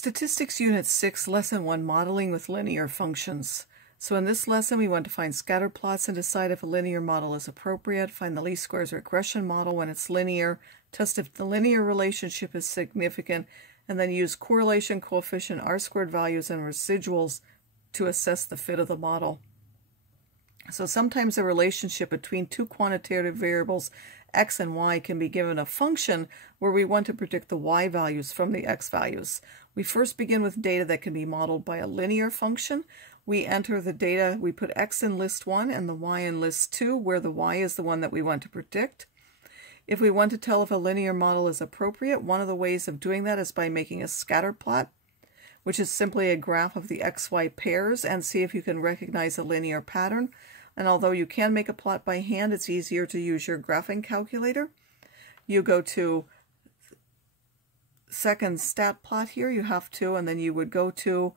Statistics Unit 6, Lesson 1, Modeling with Linear Functions. So in this lesson, we want to find scatter plots and decide if a linear model is appropriate, find the least squares regression model when it's linear, test if the linear relationship is significant, and then use correlation coefficient, R-squared values, and residuals to assess the fit of the model. So sometimes a relationship between two quantitative variables, x and y, can be given a function where we want to predict the y values from the x values. We first begin with data that can be modeled by a linear function. We enter the data, we put x in list 1 and the y in list 2, where the y is the one that we want to predict. If we want to tell if a linear model is appropriate, one of the ways of doing that is by making a scatter plot, which is simply a graph of the xy pairs, and see if you can recognize a linear pattern. And although you can make a plot by hand, it's easier to use your graphing calculator. You go to second stat plot here, you have to, and then you would go to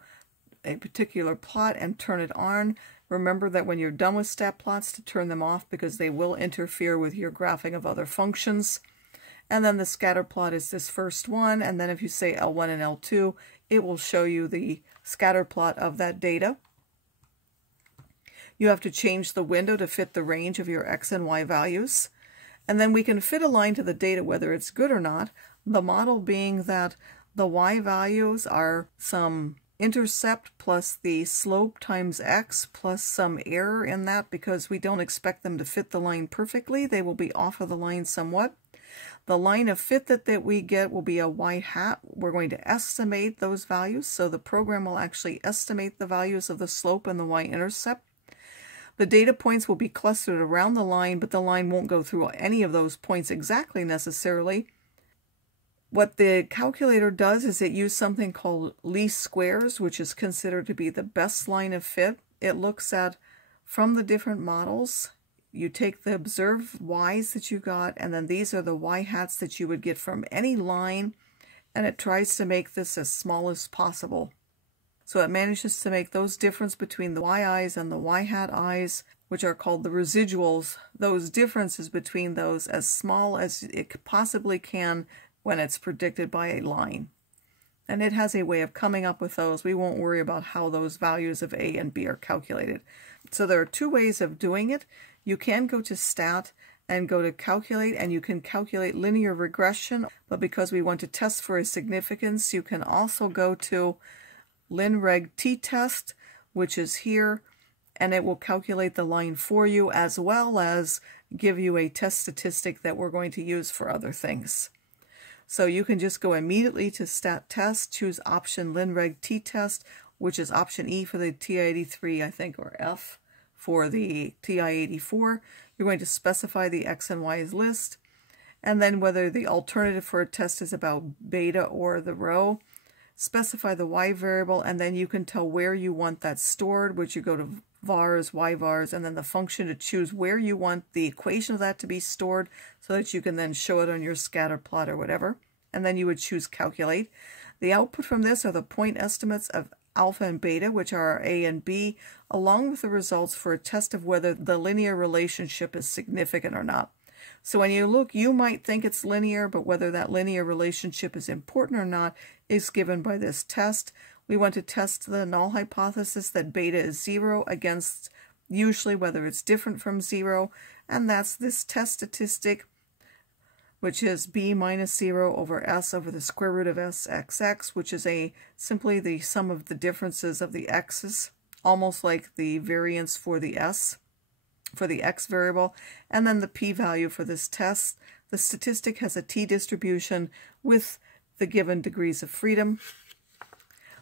a particular plot and turn it on. Remember that when you're done with stat plots to turn them off because they will interfere with your graphing of other functions. And then the scatter plot is this first one, and then if you say L1 and L2, it will show you the scatter plot of that data. You have to change the window to fit the range of your x and y values. And then we can fit a line to the data whether it's good or not, the model being that the y values are some intercept plus the slope times x plus some error in that because we don't expect them to fit the line perfectly. They will be off of the line somewhat. The line of fit that we get will be a y hat. We're going to estimate those values, so the program will actually estimate the values of the slope and the y-intercept. The data points will be clustered around the line, but the line won't go through any of those points exactly necessarily. What the calculator does is it uses something called least squares, which is considered to be the best line of fit. It looks at, from the different models, you take the observed y's that you got, and then these are the y hats that you would get from any line, and it tries to make this as small as possible. So it manages to make those difference between the y-i's and the y-hat i's, which are called the residuals, those differences between those as small as it possibly can when it's predicted by a line. And it has a way of coming up with those. We won't worry about how those values of A and B are calculated. So there are two ways of doing it. You can go to Stat and go to Calculate, and you can calculate linear regression, but because we want to test for a significance, you can also go to LinRegTTest, which is here, and it will calculate the line for you as well as give you a test statistic that we're going to use for other things. So you can just go immediately to Stat Test, choose option LinRegTTest, which is option E for the TI-83, I think, or F for the TI-84. You're going to specify the X and Y's list, and then whether the alternative for a test is about beta or the row. Specify the Y variable, and then you can tell where you want that stored, which you go to vars, Y vars, and then the function to choose where you want the equation of that to be stored so that you can then show it on your scatter plot or whatever. And then you would choose calculate. The output from this are the point estimates of alpha and beta, which are A and B, along with the results for a test of whether the linear relationship is significant or not. So when you look, you might think it's linear, but whether that linear relationship is important or not is given by this test. We want to test the null hypothesis that beta is 0 against usually whether it's different from 0, and that's this test statistic, which is b minus 0 over s over the square root of s xx, which is simply the sum of the differences of the x's, almost like the variance for the s, for the x variable, and then the p-value for this test. The statistic has a t-distribution with the given degrees of freedom.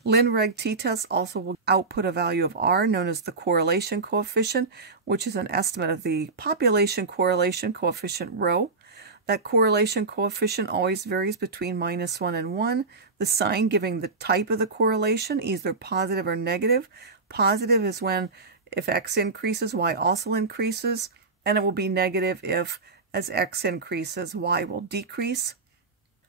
LinRegTTest also will output a value of r known as the correlation coefficient, which is an estimate of the population correlation coefficient rho. That correlation coefficient always varies between -1 and 1, the sign giving the type of the correlation, either positive or negative. Positive is when if x increases, y also increases, and it will be negative if as x increases, y will decrease.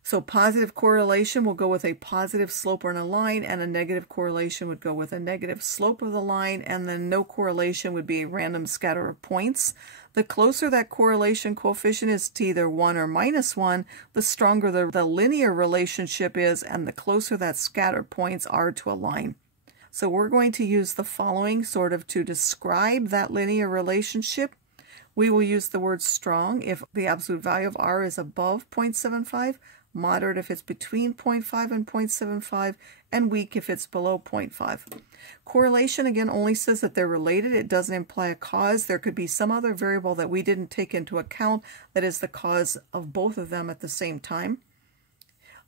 So positive correlation will go with a positive slope on a line, and a negative correlation would go with a negative slope of the line, and then no correlation would be a random scatter of points. The closer that correlation coefficient is to either 1 or -1, the stronger the linear relationship is, and the closer that scatter points are to a line. So we're going to use the following sort of to describe that linear relationship. We will use the word strong if the absolute value of R is above 0.75, moderate if it's between 0.5 and 0.75, and weak if it's below 0.5. Correlation, again, only says that they're related. It doesn't imply a cause. There could be some other variable that we didn't take into account that is the cause of both of them at the same time.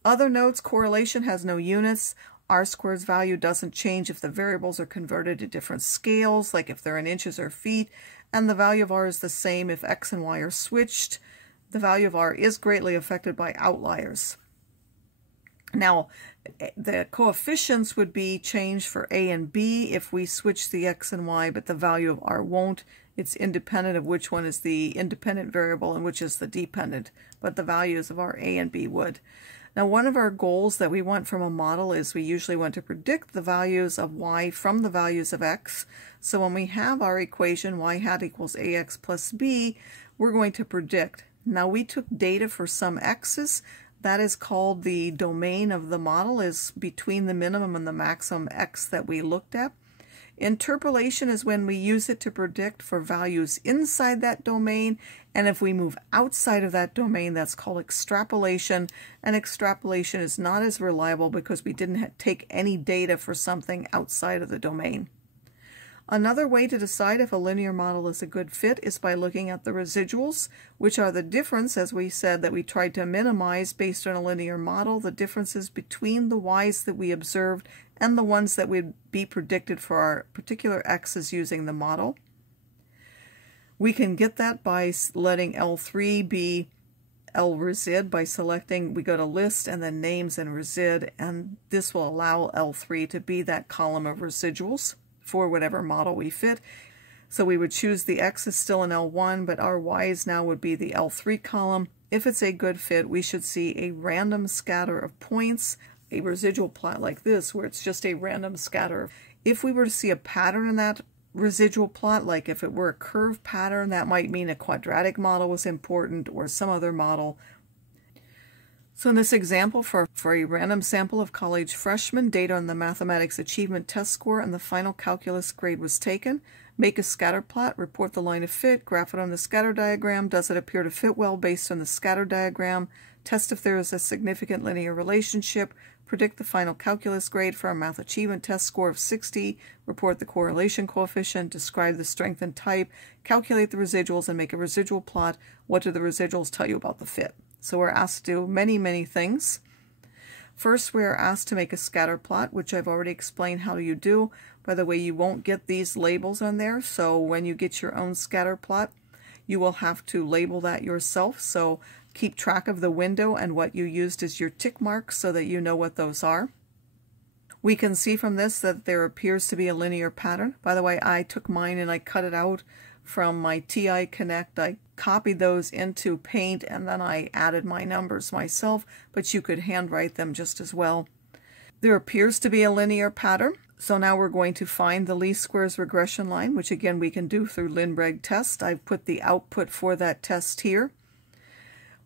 Other notes, correlation has no units. R-squared's value doesn't change if the variables are converted to different scales, like if they're in inches or feet, and the value of R is the same if X and Y are switched. The value of R is greatly affected by outliers. Now, the coefficients would be changed for A and B if we switch the X and Y, but the value of R won't. It's independent of which one is the independent variable and which is the dependent, but the values of our A and B would. Now, one of our goals that we want from a model is we usually want to predict the values of Y from the values of X. So when we have our equation y hat equals ax plus b, we're going to predict. Now we took data for some x's. That is called the domain of the model, is between the minimum and the maximum x that we looked at. Interpolation is when we use it to predict for values inside that domain, and if we move outside of that domain, that's called extrapolation, and extrapolation is not as reliable because we didn't take any data for something outside of the domain. Another way to decide if a linear model is a good fit is by looking at the residuals, which are the difference, as we said, that we tried to minimize based on a linear model, the differences between the y's that we observed and the ones that would be predicted for our particular x's using the model. We can get that by letting L3 be LResid by selecting, we go to list and then names and resid, and this will allow L3 to be that column of residuals for whatever model we fit. So we would choose the x is still in L1, but our y's now would be the L3 column. If it's a good fit, we should see a random scatter of points, a residual plot like this, where it's just a random scatter. If we were to see a pattern in that residual plot, like if it were a curve pattern, that might mean a quadratic model was important or some other model. So in this example, for a random sample of college freshmen, data on the mathematics achievement test score and the final calculus grade was taken. Make a scatter plot, report the line of fit, graph it on the scatter diagram. Does it appear to fit well based on the scatter diagram? Test if there is a significant linear relationship. Predict the final calculus grade for a math achievement test score of 60. Report the correlation coefficient. Describe the strength and type. Calculate the residuals and make a residual plot. What do the residuals tell you about the fit? So we're asked to do many, many things. First, we're asked to make a scatter plot, which I've already explained how you do. By the way, you won't get these labels on there, so when you get your own scatter plot, you will have to label that yourself. So keep track of the window and what you used as your tick marks so that you know what those are. We can see from this that there appears to be a linear pattern. By the way, I took mine and I cut it out from my TI Connect. I copied those into Paint and then I added my numbers myself, but you could handwrite them just as well. There appears to be a linear pattern. So now we're going to find the least squares regression line, which again we can do through LinRegTTest. I've put the output for that test here.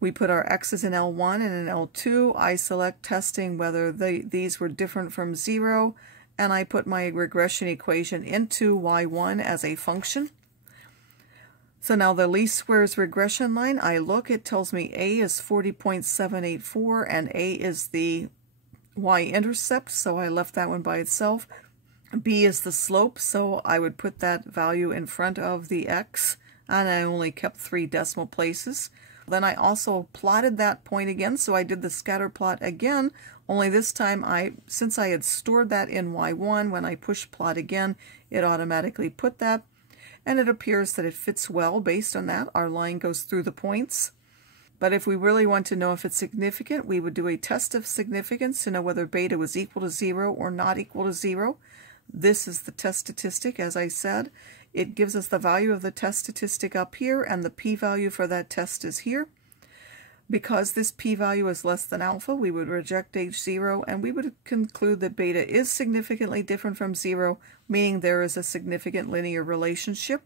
We put our x's in L1 and in L2. I select testing whether these were different from 0, and I put my regression equation into y1 as a function. So now the least squares regression line, I look, it tells me A is 40.784 and A is the y-intercept, so I left that one by itself. B is the slope, so I would put that value in front of the x, and I only kept 3 decimal places. Then I also plotted that point again, so I did the scatter plot again, only this time since I had stored that in y1, when I push plot again, it automatically put that, and it appears that it fits well based on that. Our line goes through the points. But if we really want to know if it's significant, we would do a test of significance to know whether beta was equal to 0 or not equal to 0. This is the test statistic, as I said. It gives us the value of the test statistic up here, and the p-value for that test is here. Because this p-value is less than alpha, we would reject H0, and we would conclude that beta is significantly different from 0, meaning there is a significant linear relationship.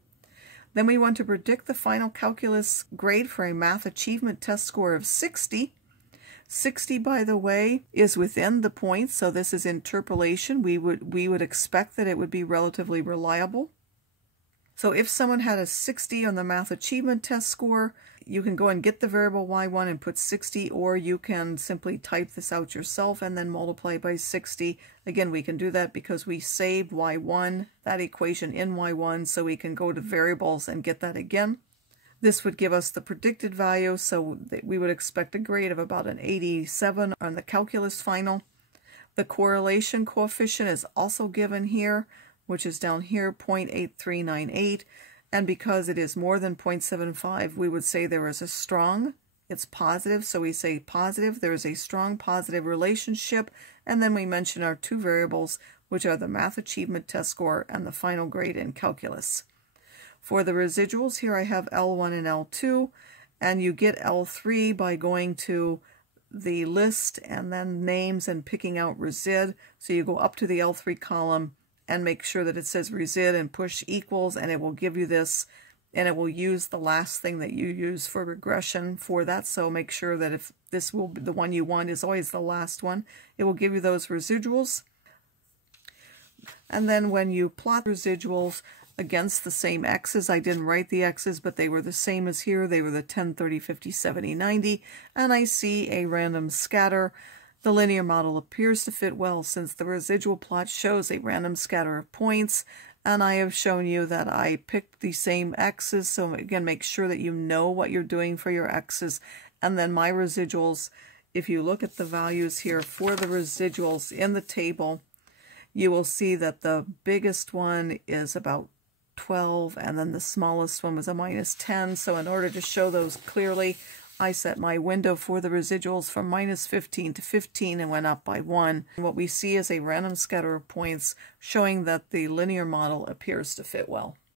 Then we want to predict the final calculus grade for a math achievement test score of 60. 60, by the way, is within the points, so this is interpolation. We would expect that it would be relatively reliable. So if someone had a 60 on the math achievement test score, you can go and get the variable y1 and put 60, or you can simply type this out yourself and then multiply by 60. Again, we can do that because we saved y1, that equation in y1, so we can go to variables and get that again. This would give us the predicted value, so that we would expect a grade of about an 87 on the calculus final. The correlation coefficient is also given here, which is down here, 0.8398. And because it is more than 0.75, we would say there is a strong, it's positive, so we say positive, there is a strong positive relationship, and then we mention our two variables, which are the math achievement test score and the final grade in calculus. For the residuals, here I have L1 and L2, and you get L3 by going to the list and then names and picking out resid. So you go up to the L3 column and make sure that it says resid and push equals, and it will give you this, and it will use the last thing that you use for regression for that. So make sure that if this will be the one you want is always the last one, it will give you those residuals. And then when you plot residuals against the same x's, I didn't write the x's, but they were the same as here. They were the 10, 30, 50, 70, 90, and I see a random scatter. The linear model appears to fit well since the residual plot shows a random scatter of points, and I have shown you that I picked the same x's, so again, make sure that you know what you're doing for your x's. And then my residuals, if you look at the values here for the residuals in the table, you will see that the biggest one is about 12, and then the smallest one was a -10. So in order to show those clearly, I set my window for the residuals from -15 to 15 and went up by 1. And what we see is a random scatter of points showing that the linear model appears to fit well.